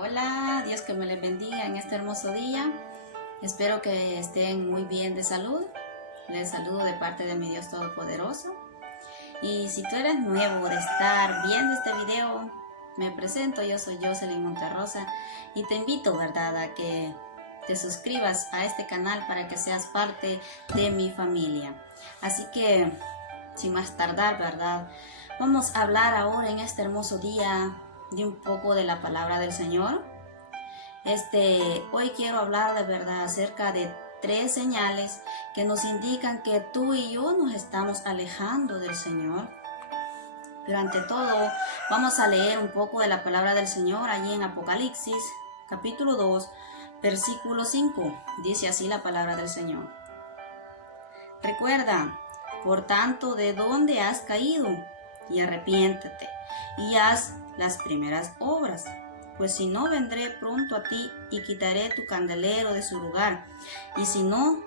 Hola, Dios que me les bendiga en este hermoso día. Espero que estén muy bien de salud. Les saludo de parte de mi Dios Todopoderoso. Y si tú eres nuevo de estar viendo este video, me presento, yo soy Jocelyn Monterrosa y te invito, ¿verdad?, a que te suscribas a este canal para que seas parte de mi familia. Así que, sin más tardar, ¿verdad?, vamos a hablar ahora en este hermoso día de un poco de la palabra del Señor. Hoy quiero hablar de verdad acerca de 3 señales que nos indican que tú y yo nos estamos alejando del Señor. Pero ante todo, vamos a leer un poco de la palabra del Señor allí en Apocalipsis, capítulo 2, versículo 5. Dice así la palabra del Señor. Recuerda, por tanto, de dónde has caído, y arrepiéntete, y haz las primeras obras. Pues si no, vendré pronto a ti y quitaré tu candelero de su lugar, y si no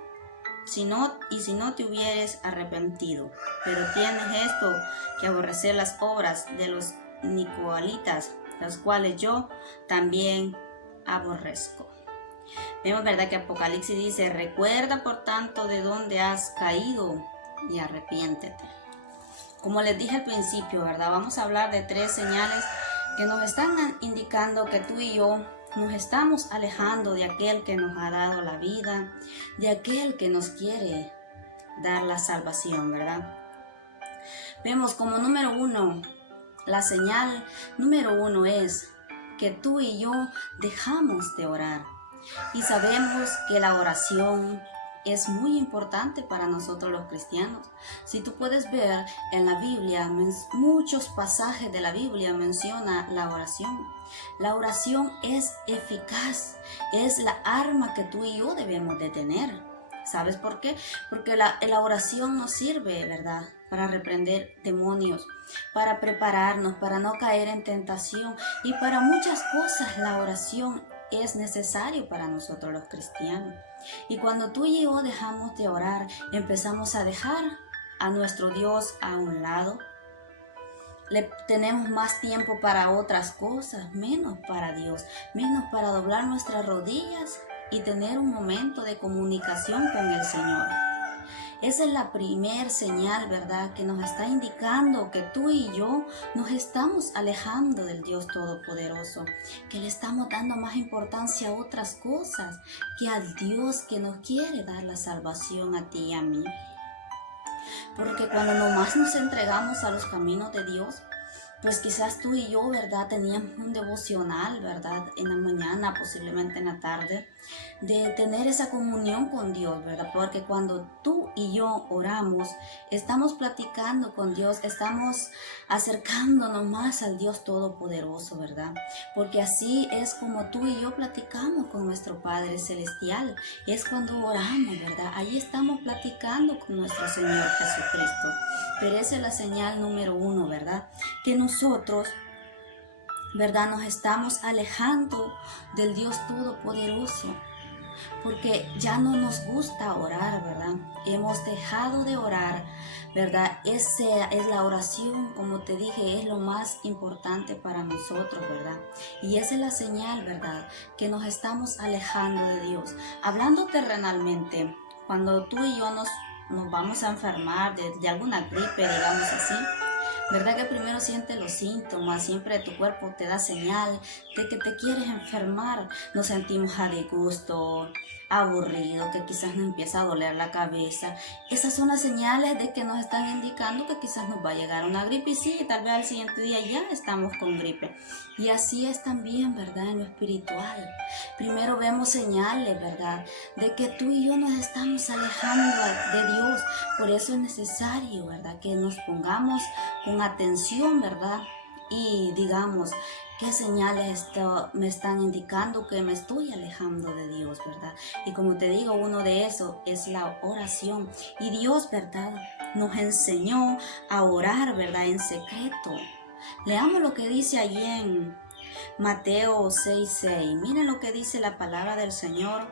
te hubieres arrepentido. Pero tienes esto, que aborrecer las obras de los nicolaítas, las cuales yo también aborrezco. Vemos, ¿verdad?, que Apocalipsis dice: recuerda por tanto de dónde has caído y arrepiéntete. Como les dije al principio, ¿verdad?, vamos a hablar de 3 señales que nos están indicando que tú y yo nos estamos alejando de aquel que nos ha dado la vida, de aquel que nos quiere dar la salvación, ¿verdad? Vemos como número 1, la señal número 1 es que tú y yo dejamos de orar. Y sabemos que la oración es muy importante para nosotros los cristianos. Si tú puedes ver en la Biblia, muchos pasajes de la Biblia menciona la oración. La oración es eficaz, es la arma que tú y yo debemos de tener. ¿Sabes por qué? Porque la oración nos sirve, ¿verdad?, para reprender demonios, para prepararnos, para no caer en tentación, y para muchas cosas la oración es necesario para nosotros los cristianos. Y cuando tú y yo dejamos de orar, empezamos a dejar a nuestro Dios a un lado. Tenemos más tiempo para otras cosas, menos para Dios, menos para doblar nuestras rodillas y tener un momento de comunicación con el Señor. Esa es la primer señal, ¿verdad?, que nos está indicando que tú y yo nos estamos alejando del Dios Todopoderoso, que le estamos dando más importancia a otras cosas que al Dios que nos quiere dar la salvación a ti y a mí. Porque cuando nomás nos entregamos a los caminos de Dios, pues quizás tú y yo, ¿verdad?, teníamos un devocional, ¿verdad?, en la mañana, posiblemente en la tarde, de tener esa comunión con Dios, ¿verdad? Porque cuando tú y yo oramos, estamos platicando con Dios, estamos acercándonos más al Dios Todopoderoso, ¿verdad? Porque así es como tú y yo platicamos con nuestro Padre Celestial. Es cuando oramos, ¿verdad? Ahí estamos platicando con nuestro Señor Jesucristo. Pero esa es la señal número 1, ¿verdad?, que nosotros, ¿verdad?, nos estamos alejando del Dios Todopoderoso, porque ya no nos gusta orar, ¿verdad? Hemos dejado de orar, ¿verdad? Esa es la oración, como te dije, es lo más importante para nosotros, ¿verdad? Y esa es la señal, ¿verdad?, que nos estamos alejando de Dios. Hablando terrenalmente, cuando tú y yo nos vamos a enfermar de alguna gripe, digamos así, ¿verdad?, que primero sientes los síntomas, siempre tu cuerpo te da señal de que te quieres enfermar. Nos sentimos a disgusto, aburrido, que quizás nos empieza a doler la cabeza. Esas son las señales de que nos están indicando que quizás nos va a llegar una gripe, y sí, tal vez al siguiente día ya estamos con gripe. Y así es también, ¿verdad?, en lo espiritual. Primero vemos señales, ¿verdad?, de que tú y yo nos estamos alejando de Dios. Por eso es necesario, ¿verdad?, que nos pongamos con atención, ¿verdad?, y digamos, ¿qué señales me están indicando que me estoy alejando de Dios, verdad? Y como te digo, uno de esos es la oración. Y Dios, ¿verdad?, nos enseñó a orar, ¿verdad?, en secreto. Leamos lo que dice allí en Mateo 6:6. Miren lo que dice la palabra del Señor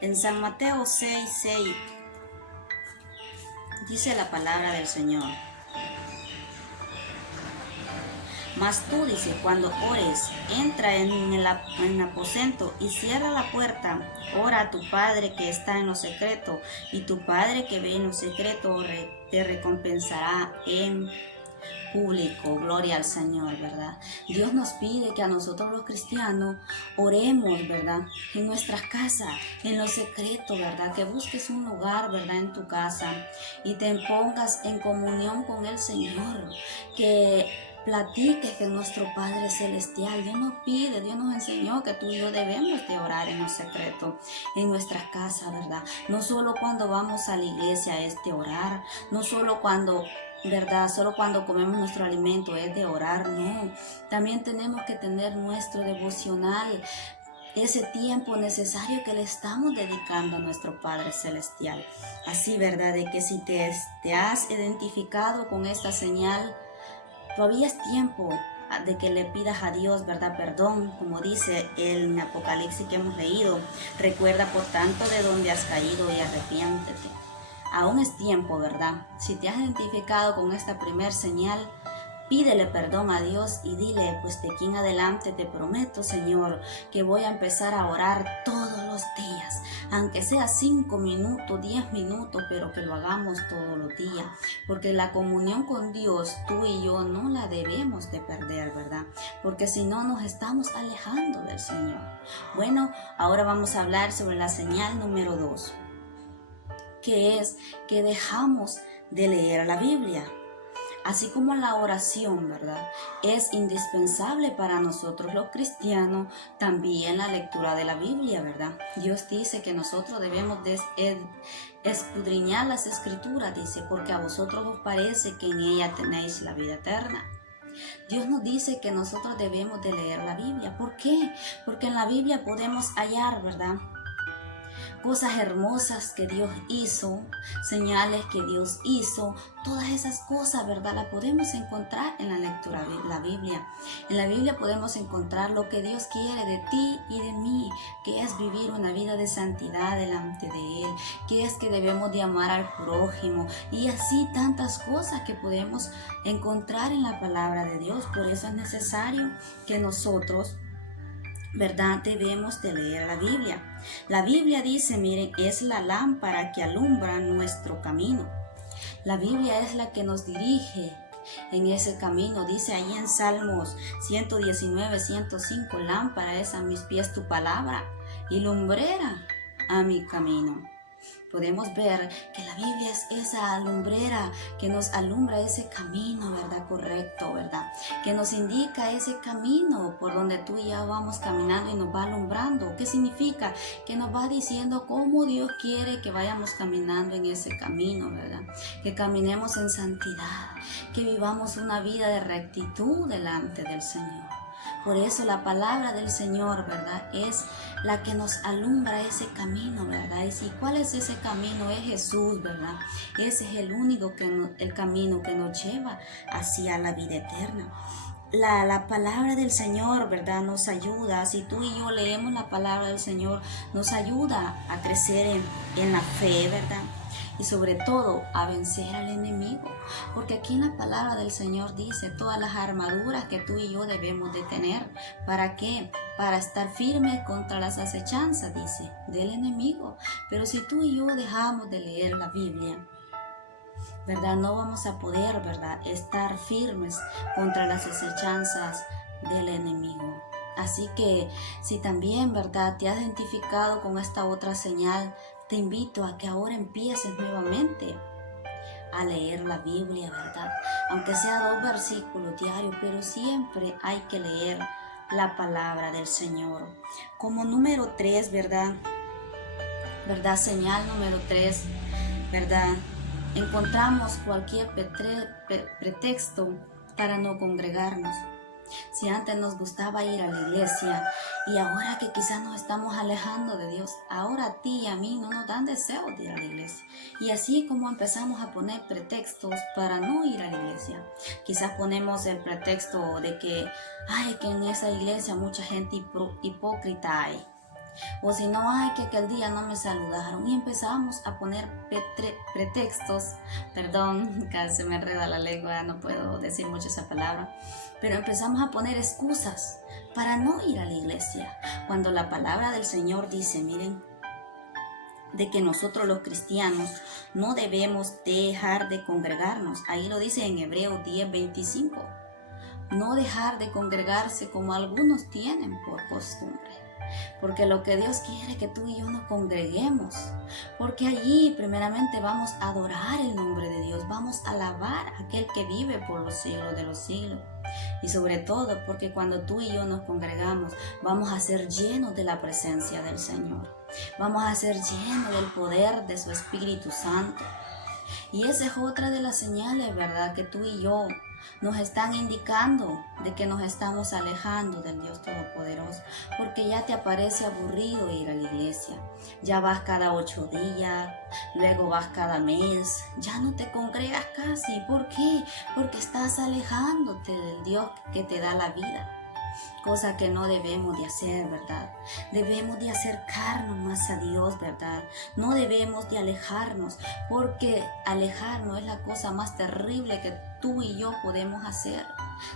en San Mateo 6:6. Dice la palabra del Señor: Mas tú, dice, cuando ores, entra en el aposento y cierra la puerta. Ora a tu Padre que está en lo secreto, y tu Padre que ve en lo secreto te recompensará en público. Gloria al Señor, ¿verdad? Dios nos pide que a nosotros los cristianos oremos, ¿verdad? En nuestras casas, en lo secreto, ¿verdad? Que busques un lugar, ¿verdad? En tu casa y te pongas en comunión con el Señor, que platiques con nuestro Padre Celestial. Dios nos pide, Dios nos enseñó que tú y yo debemos de orar en lo secreto, en nuestras casas, ¿verdad? No solo cuando vamos a la iglesia es de orar, no solo cuando, ¿verdad? Solo cuando comemos nuestro alimento es de orar, no. También tenemos que tener nuestro devocional, ese tiempo necesario que le estamos dedicando a nuestro Padre Celestial. Así, ¿verdad? De que si te has identificado con esta señal, todavía es tiempo de que le pidas a Dios, ¿verdad? Perdón, como dice el Apocalipsis que hemos leído. Recuerda, por tanto, de dónde has caído y arrepiéntete. Aún es tiempo, ¿verdad? Si te has identificado con esta primer señal, pídele perdón a Dios y dile, pues de aquí en adelante te prometo, Señor, que voy a empezar a orar todos los días, aunque sea 5 minutos, 10 minutos, pero que lo hagamos todos los días, porque la comunión con Dios, tú y yo, no la debemos de perder, ¿verdad? Porque si no, nos estamos alejando del Señor. Bueno, ahora vamos a hablar sobre la señal número 2, que es que dejamos de leer la Biblia. Así como la oración, ¿verdad?, es indispensable para nosotros los cristianos, también la lectura de la Biblia, ¿verdad? Dios dice que nosotros debemos de escudriñar las Escrituras, dice, porque a vosotros os parece que en ella tenéis la vida eterna. Dios nos dice que nosotros debemos de leer la Biblia. ¿Por qué? Porque en la Biblia podemos hallar, ¿verdad?, cosas hermosas que Dios hizo, señales que Dios hizo, todas esas cosas, ¿verdad?, las podemos encontrar en la lectura de la Biblia. En la Biblia podemos encontrar lo que Dios quiere de ti y de mí, que es vivir una vida de santidad delante de Él, que es que debemos de amar al prójimo y así tantas cosas que podemos encontrar en la palabra de Dios. Por eso es necesario que nosotros, ¿verdad?, debemos de leer la Biblia. La Biblia dice, miren, es la lámpara que alumbra nuestro camino. La Biblia es la que nos dirige en ese camino. Dice ahí en Salmos 119, 105, lámpara es a mis pies tu palabra y lumbrera a mi camino. Podemos ver que la Biblia es esa lumbrera que nos alumbra ese camino, ¿verdad?, correcto, ¿verdad?, que nos indica ese camino por donde tú y yo vamos caminando y nos va alumbrando. ¿Qué significa? Que nos va diciendo cómo Dios quiere que vayamos caminando en ese camino, ¿verdad?, que caminemos en santidad, que vivamos una vida de rectitud delante del Señor. Por eso la palabra del Señor, ¿verdad?, es la que nos alumbra ese camino, ¿verdad? ¿Y cuál es ese camino? Es Jesús, ¿verdad? Ese es el único el camino que nos lleva hacia la vida eterna. La palabra del Señor, ¿verdad?, nos ayuda. Si tú y yo leemos la palabra del Señor, nos ayuda a crecer en la fe, ¿verdad?, y sobre todo a vencer al enemigo, porque aquí en la palabra del Señor dice todas las armaduras que tú y yo debemos de tener. ¿Para qué? Para estar firmes contra las acechanzas, dice, del enemigo. Pero si tú y yo dejamos de leer la Biblia, ¿verdad?, no vamos a poder, ¿verdad?, estar firmes contra las acechanzas del enemigo. Así que si también, ¿verdad?, te has identificado con esta otra señal, te invito a que ahora empieces nuevamente a leer la Biblia, ¿verdad? Aunque sea 2 versículos diarios, pero siempre hay que leer la palabra del Señor. Como número 3, ¿verdad? Señal número 3, ¿verdad? Encontramos cualquier pretexto para no congregarnos. Si antes nos gustaba ir a la iglesia y ahora que quizás nos estamos alejando de Dios, ahora a ti y a mí no nos dan deseo de ir a la iglesia. Y así como empezamos a poner pretextos para no ir a la iglesia. Quizás ponemos el pretexto de que en esa iglesia mucha gente hipócrita hay. O si no, que aquel día no me saludaron, y empezamos a poner pretextos, perdón, casi se me enreda la lengua, no puedo decir mucho esa palabra, pero empezamos a poner excusas para no ir a la iglesia. Cuando la palabra del Señor dice, miren, de que nosotros los cristianos no debemos dejar de congregarnos. Ahí lo dice en Hebreos 10:25. No dejar de congregarse como algunos tienen por costumbre. Porque lo que Dios quiere es que tú y yo nos congreguemos. Porque allí primeramente vamos a adorar el nombre de Dios. Vamos a alabar a aquel que vive por los siglos de los siglos. Y sobre todo porque cuando tú y yo nos congregamos, vamos a ser llenos de la presencia del Señor. Vamos a ser llenos del poder de su Espíritu Santo. Y esa es otra de las señales, ¿verdad? Que tú y yo nos están indicando de que nos estamos alejando del Dios Todopoderoso. Porque ya te aparece aburrido ir a la iglesia. Ya vas cada 8 días, luego vas cada mes. Ya no te congregas casi. ¿Por qué? Porque estás alejándote del Dios que te da la vida. Cosa que no debemos de hacer, ¿verdad? Debemos de acercarnos más a Dios, ¿verdad? No debemos de alejarnos, porque alejarnos es la cosa más terrible que tú y yo podemos hacer.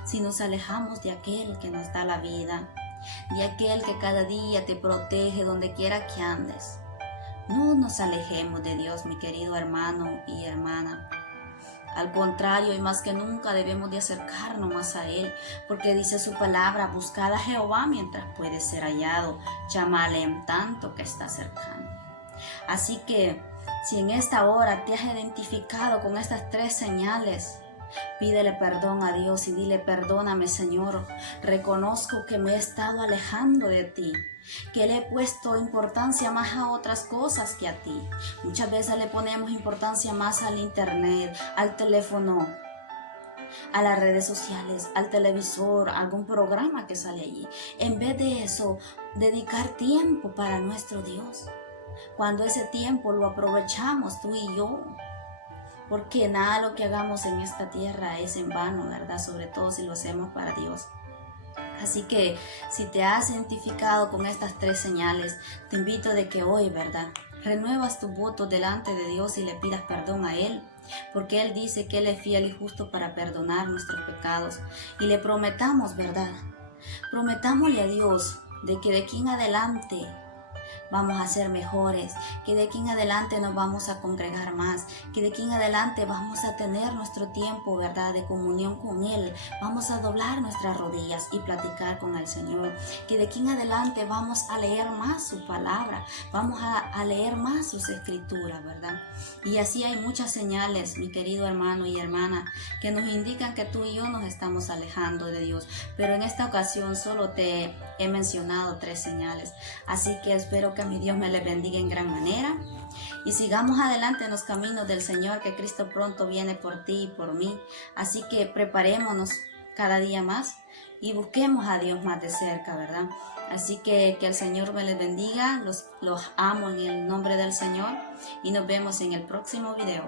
Si nos alejamos de aquel que nos da la vida, de aquel que cada día te protege donde quiera que andes. No nos alejemos de Dios, mi querido hermano y hermana. Al contrario, y más que nunca debemos de acercarnos más a Él, porque dice su palabra, buscad a Jehová mientras puede ser hallado, llámale en tanto que está cercano. Así que, si en esta hora te has identificado con estas 3 señales, pídele perdón a Dios y dile, perdóname, Señor, reconozco que me he estado alejando de ti, que le he puesto importancia más a otras cosas que a ti. Muchas veces le ponemos importancia más al internet, al teléfono, a las redes sociales, al televisor, a algún programa que sale allí. En vez de eso, dedicar tiempo para nuestro Dios. Cuando ese tiempo lo aprovechamos tú y yo, porque nada lo que hagamos en esta tierra es en vano, ¿verdad? Sobre todo si lo hacemos para Dios. Así que si te has identificado con estas 3 señales, te invito de que hoy, ¿verdad?, renuevas tu voto delante de Dios y le pidas perdón a Él, porque Él dice que Él es fiel y justo para perdonar nuestros pecados. Y le prometamos, ¿verdad? Prometámosle a Dios de que de aquí en adelante vamos a ser mejores, que de aquí en adelante nos vamos a congregar más, que de aquí en adelante vamos a tener nuestro tiempo, ¿verdad?, de comunión con Él. Vamos a doblar nuestras rodillas y platicar con el Señor, que de aquí en adelante vamos a leer más su palabra, vamos a leer más sus escrituras, ¿verdad? Y así hay muchas señales, mi querido hermano y hermana, que nos indican que tú y yo nos estamos alejando de Dios, pero en esta ocasión solo te he mencionado 3 señales, así que espero que a mi Dios me le bendiga en gran manera y sigamos adelante en los caminos del Señor, que Cristo pronto viene por ti y por mí. Así que preparémonos cada día más y busquemos a Dios más de cerca, ¿verdad? Así que el Señor me les bendiga, los amo en el nombre del Señor y nos vemos en el próximo video.